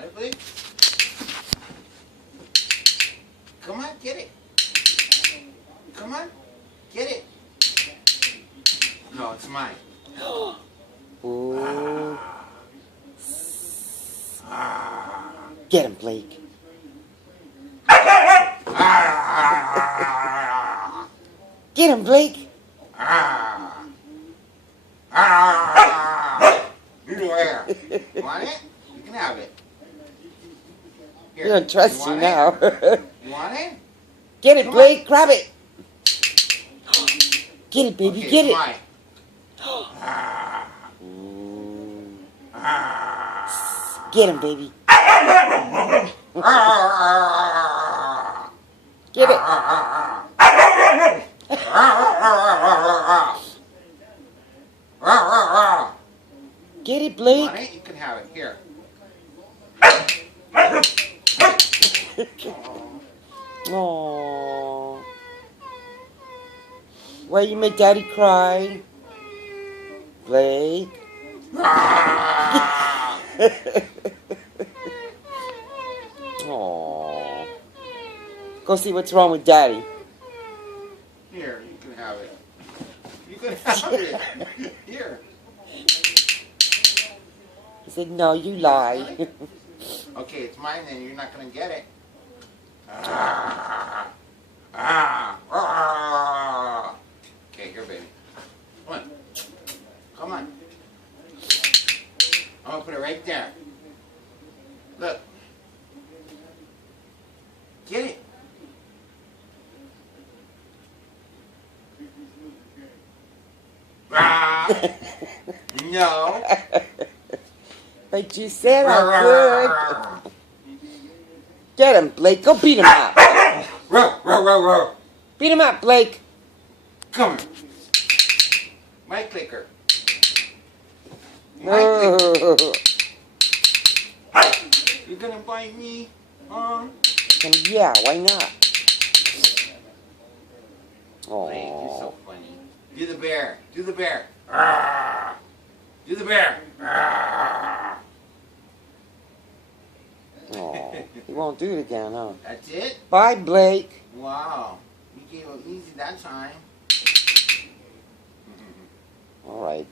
Want it, Blake? Come on, get it. Come on, get it. No, it's mine. Ooh. Ah. Get him, Blake. Ah. Get him, Blake. Ah. Ah. Beware. Want it? You can have it. Here, We don't trust you want now. it? You want it? Get it, Come Blake. Grab it. Get it, baby. Okay, Get it's it. mine. Ah. Ah. Get him, baby. Ah. Get it. Get it, Blake. Want it? You can have it. Here. Aww. Why you make Daddy cry? Blake. Aww. Go see what's wrong with Daddy. Here, you can have it. You can have it. Here. He said, no, you lie. Okay, it's mine then. You're not going to get it. Ah. Ah. Ah. Okay, here, baby. Come on. Come on. I'm going to put it right there. Look. Get it. Ah. No. But you said I could. Get him, Blake. Go beat him up. Beat him up, Blake. Come here. My clicker. My clicker. You gonna bite me? Huh? Yeah, why not? Blake, you're so Oh, funny. Do the bear. Do the bear. Ah. Do the bear. Ah. oh, he won't do it again, huh? That's it? Bye, Blake. Wow. You gave it easy that time. All right.